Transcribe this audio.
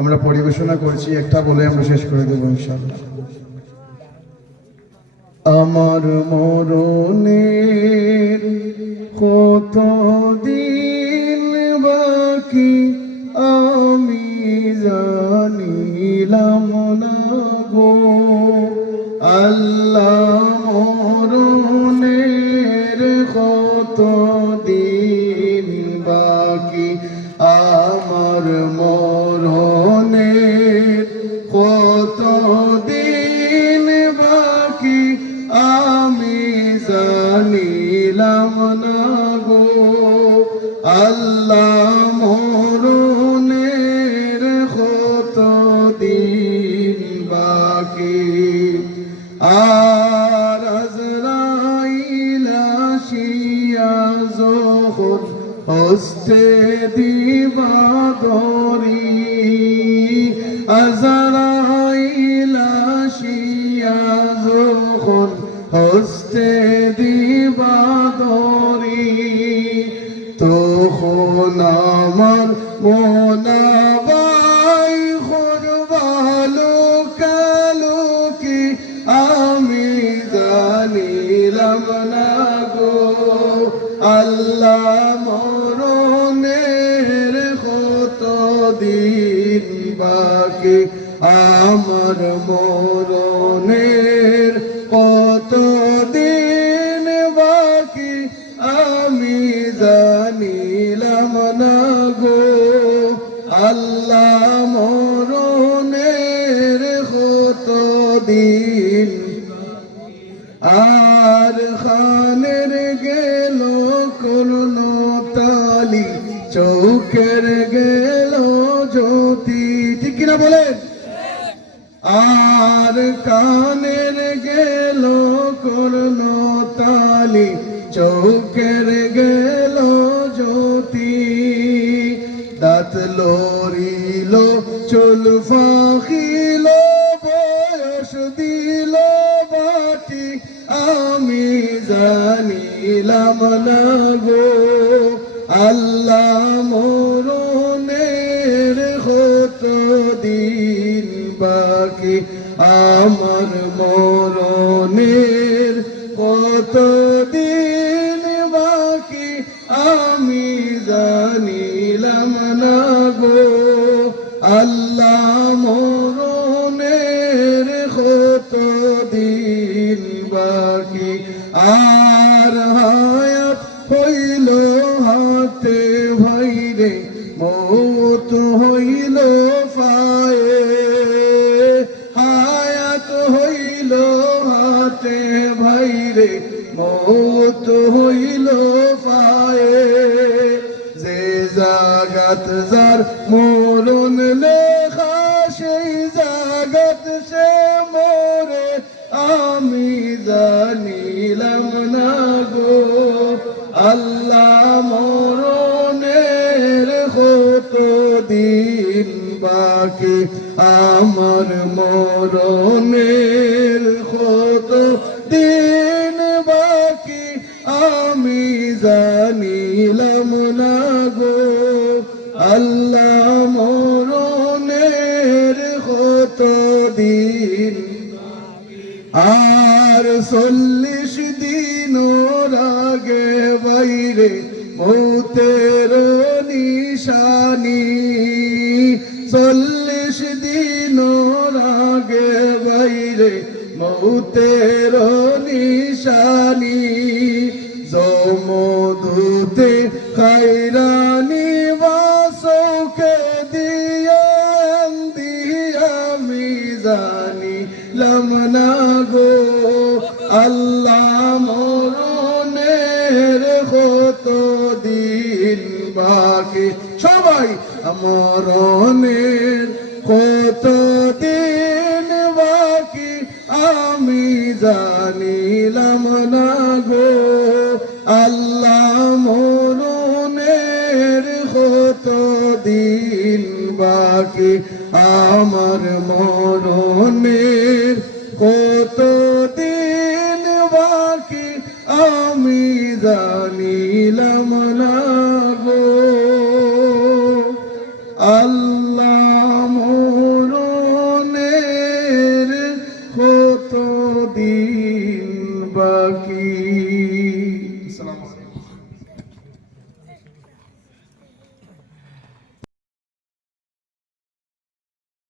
আমরা পরিবেশনা করছি, একটা বলে আমরা শেষ করে দেবো ইনশাআল্লাহ। আমার মরণের কত দিন বাকি আমি জানিলাম না গো আল্লাহ, মরণের কত দিন বাকি আমার মরণের কত দিন বাকি আমি জানিলাম না গো আল্লাহ, মরণের কত দিন বাকি। আর আজরাইল আসিয়া যখন হস্তে দিবা ধরি, আজরাইল আসিয়া যখন হস্তে দিবা ধরি, তখন আমার মনাবাই করবালো কালুকি আমি জানিলাম না গো আল্লাহ, মরণের কত দিন বাকি আমার মরণের কত দিন বাকি আমি জানিলাম না গো আল্লাহ, মরণের কত দিন। আর খানের গেল করুণ তালি, চৌকের গেল জ্যোতি, ঠিক কিনা বলেন? আর কানের গেল করুণ তালি, চৌকের গেল জ্যোতি, দাঁত লড়িল চুল ফাঁকিল বয়স দিল বাটি আমি জানিলাম না গো আল্লাহ, মরণের কত দিন বাকি আমার মরণের কত দিন বাকি আমি জানিলাম না গো আল্লাহ, মরণের কত দিন বাকি। আর হায়াত হইল হাতে ভাইরে, মৌত হইল পায়ে, হায়াত হইল হাতে ভাইরে, মৌত হইল পায়ে, যে জাগাত যার মরণ লেখা সেই জাগাত সে মোরে আমি জানিলাম না গো আল্লাহ, মরণের কত দিন বাকি আমার মরণের কত দিন বাকি আমি জানিলাম না গো আল্লাহ, মরণের কত দিন। আর 40 দিন আগে বাইরে মৌতের নিশানি, 40 দিন আগে বাইরে মৌতের নিশানি, জমদূতে খায়রানি বাসকে দিয়ে আমি জানিলাম না গো আল্লাহ, মরণের কত দিন বাকি সবাই মরণের কত দিন বাকি আমি জানিলাম না গো আল্লাহ, মরণের কত দিন বাকি আমার মরণের কত দিন বাকি আমি জানিলাম না গো আল্লাহ। দিন বাকি।